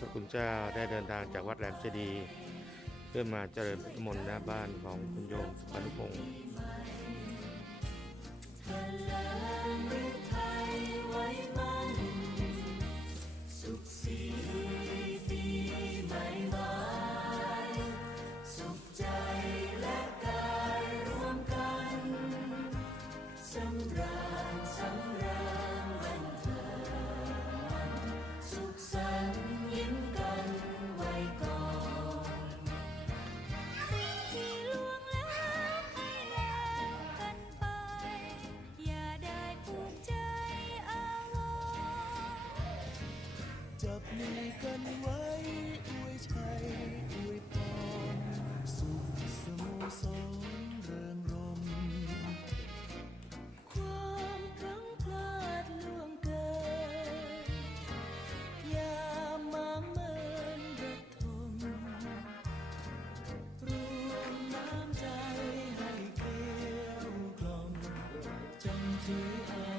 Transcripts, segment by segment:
พระคุณเจ้าได้เดินทางจากวัดแหลมเจดีเพื่อมาเจริญพุทธมนต์หน้าบ้านของคุณโยมสุพรรณพงสำรา to end.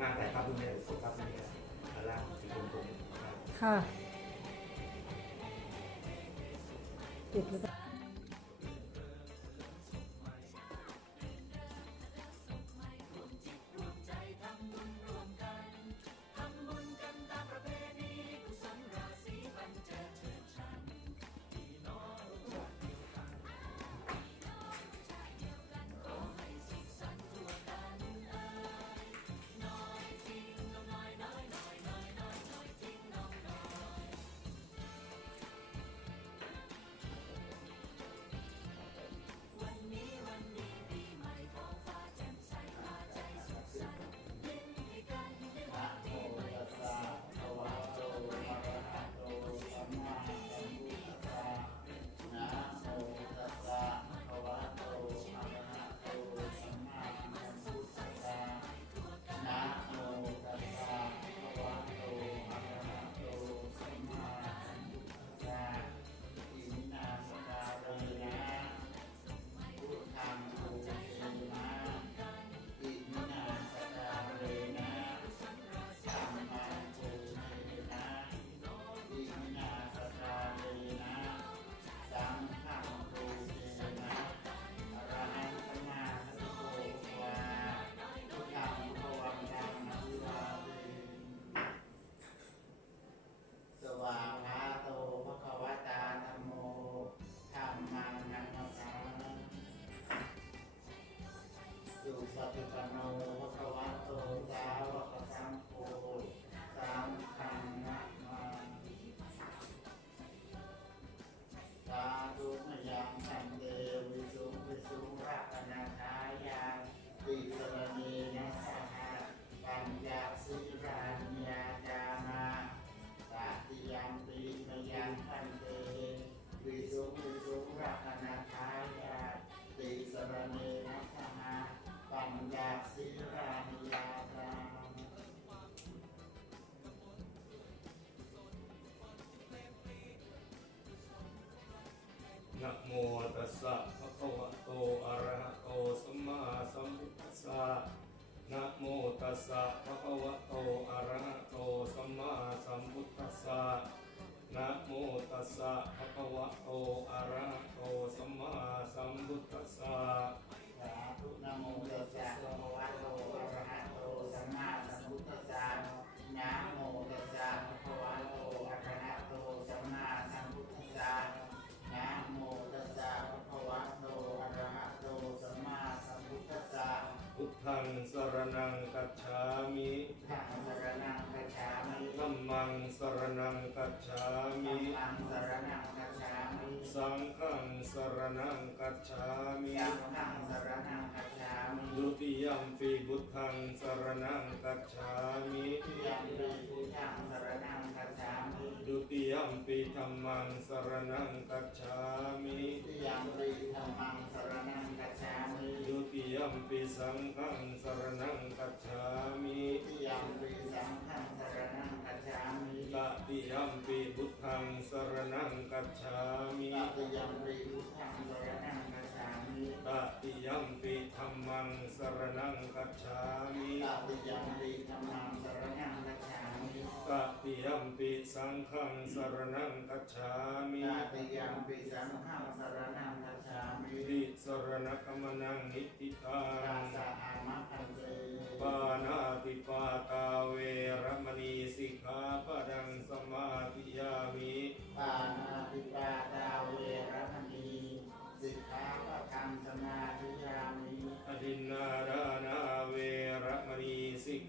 งานต่าภาพคุณแม่สดครับคุณแม่ข้างล่างสีชมพูครับ ค่ะติดหรือเปล่า us uh, มิมมังสรณังคัจฉามิสังฆังสรนังกัจฉามิสังฆังสรณังคัจฉามิดุติยัมปีบุตทังสรนังกัจฉามิทุติยัมปิพุทธังสรณังคัจฉามิดุติยัมปีธรรมังสรนังกัจฉามิทุติยัมปิธัมมังสรณังคัจฉามิดุติ ยัมปีสังฆังสรนังกัจฉามิทุติยัมปิสังฆังสรณังคัจฉามิตติยัมปีบุตทังสรนังกัจฉามิตติยัมปิพุทธังสรณังคัจฉามิตติยัมปีธรรมังสรนังกัจฉามิตติยัมปิธัมมังสรณังคัจฉามิ ตติยัมปี สังฆังสรนังกัจฉามิตติยัมปิสังฆังสรณังคัจฉามิติสรณกมนังนิติตัตางสะอามะคันเตปานาติปาตาเวรมณีสิกขาปะดังสมาธิยามิปานาติปาตาเวรมณีสิกขาปะทังสมาธิยามิอดินนาดานาเวรมณีสิก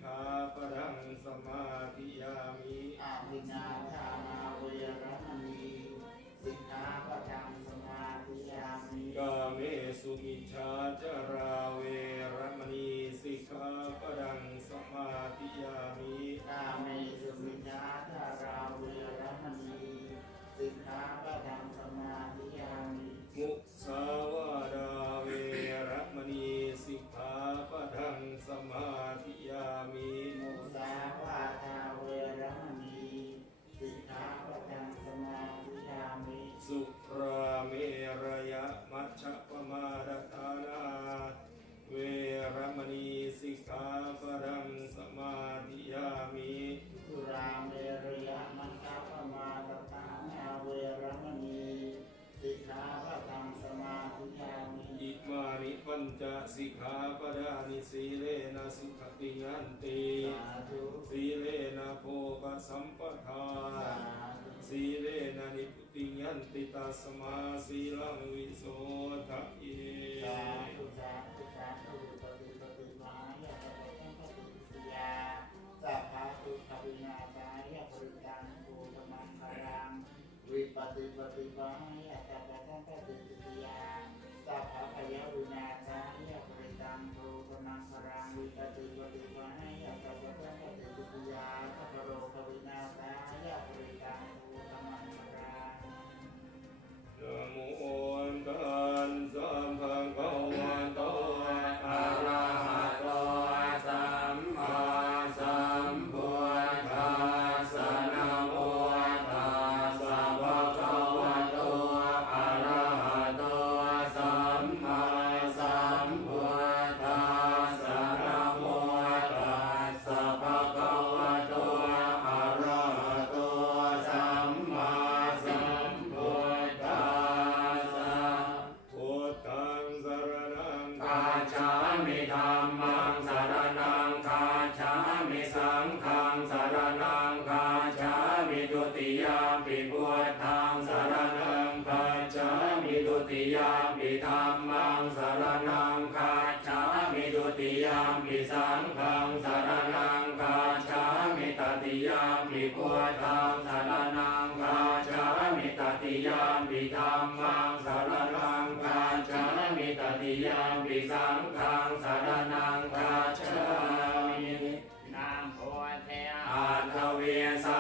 ขาปะดังสมาธิยามิอาภินาทานาเวรมณีสิกขาปะทังสมาธิยามิกาเมสุมิชาจาราเวรมณีสิกขาปะดังสมาธิยามิกาเมสุมิจาทาราเวรมณีสิกขาปะทังสมาธิยามิมุสาว นติสาธุสีเลนะโภคสัมปทาสาธุสีเลนะนิพุติยันติตัสมาสีลังวิโสทะเยสาธุสาธุสาธุปฏิปฏิมายะปะปะปะปฏิสิยาสัพพะทุกขวินาศายะปริตังภูตมังคารังวิปฏิปฏิมา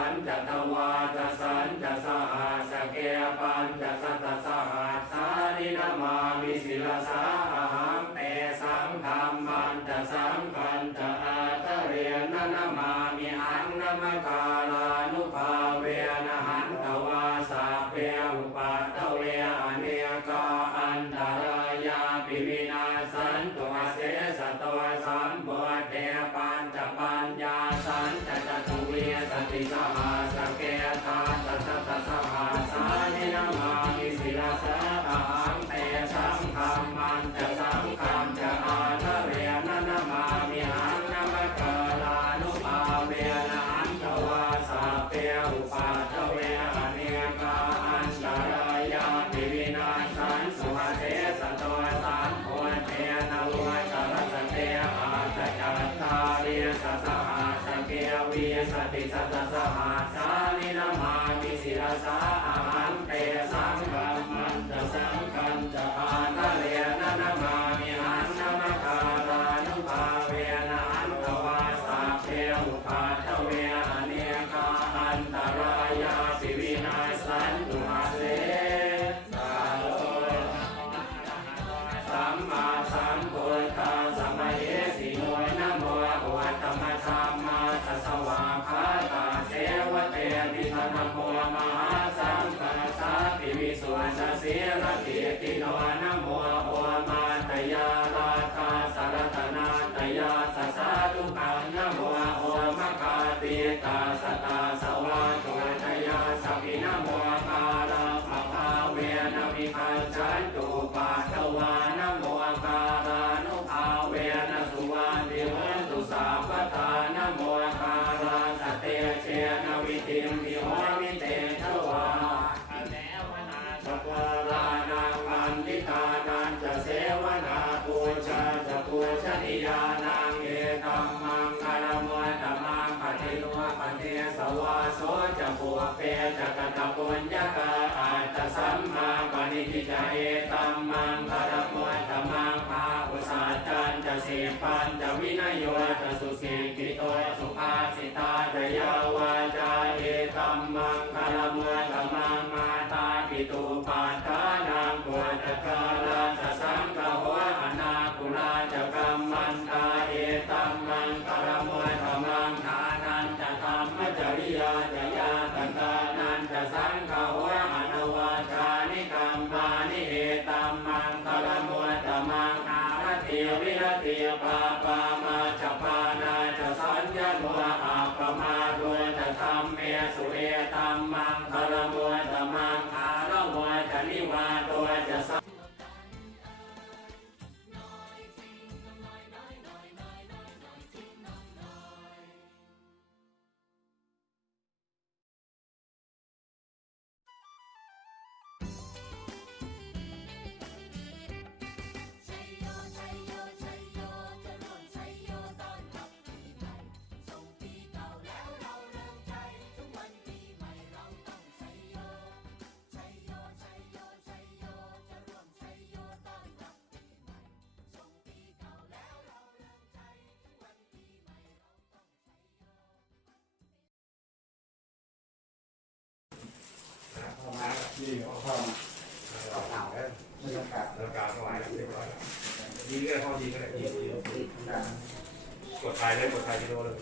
วสันจัตวาาราภาเวนมิคัจัจตุ ตะปุญญากาอาตสัมมาปณิกิจเอตัมมังพระมวตมังภาอุสาจันจะเสพันจะวินโย นี่เอาข้าวเอาข้าวแล้วไม่ต้องกลับแล้วกลับถวายเรียบร้อยดีก็ได้ข้อดีก็ได้ดีกดถ่ายเลยกดถ่ายวิดีโอเลย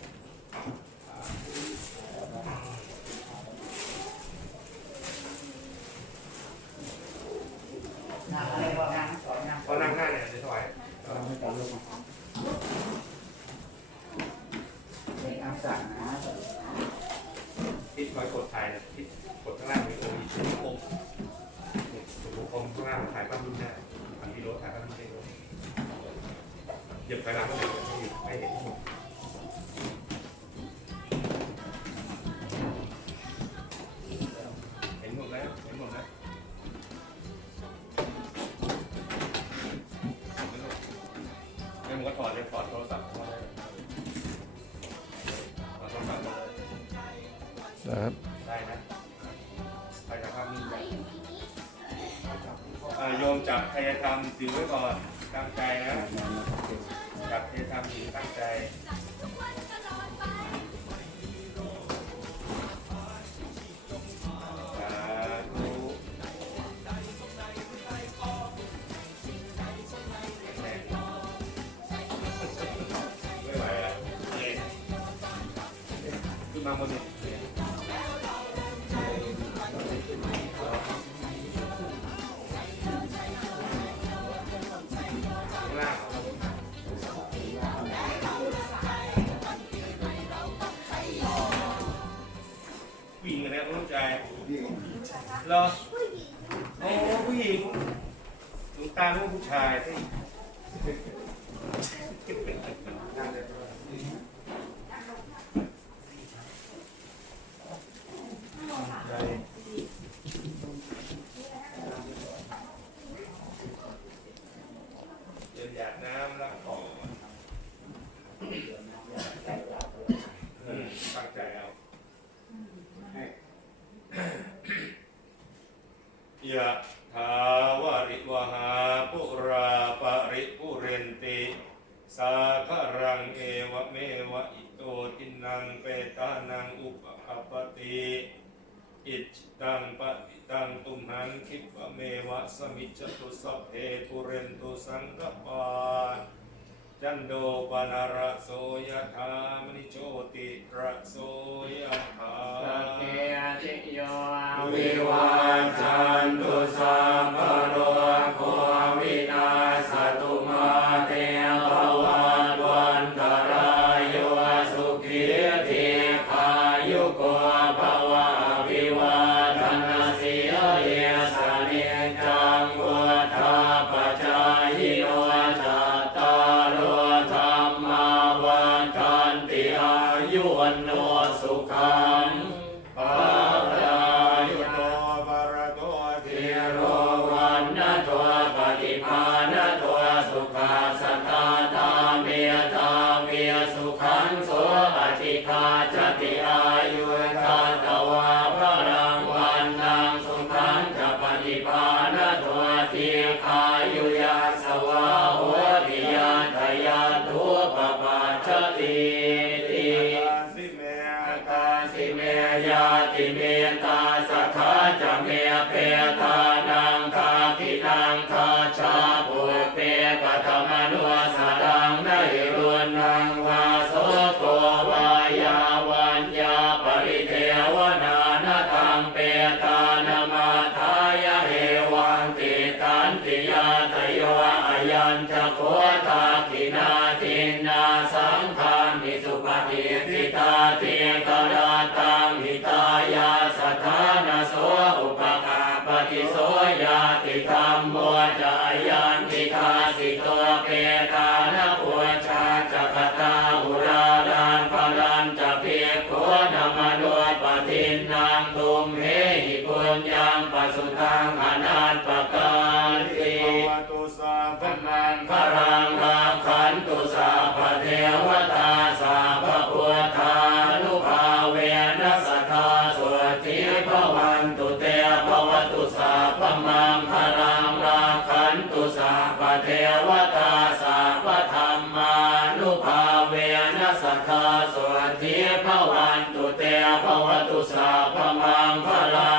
ถอดเลยถอดโทรศัพท์เข้าได้เลยครับได้นะไปจากภาพนิ่งไปอ่าโยมจับพยายามถือไว้ก่อนตั้งใจนะจับพยายามถือตั้งใจ vamos นันอิปเมวะสมิจตุสัพเพปุเรนตุสังกปาจันโดปนารโสยธามนิโชติระโสยธาสเกอติโยวิวาจันตุสัพ สังฆามิสุปฏิทิตาเทตระตา เทวตาสัพธรรมานุภาเวนะสัทธาสุทธิพระวันตุเตภวตุสาพพมังพลา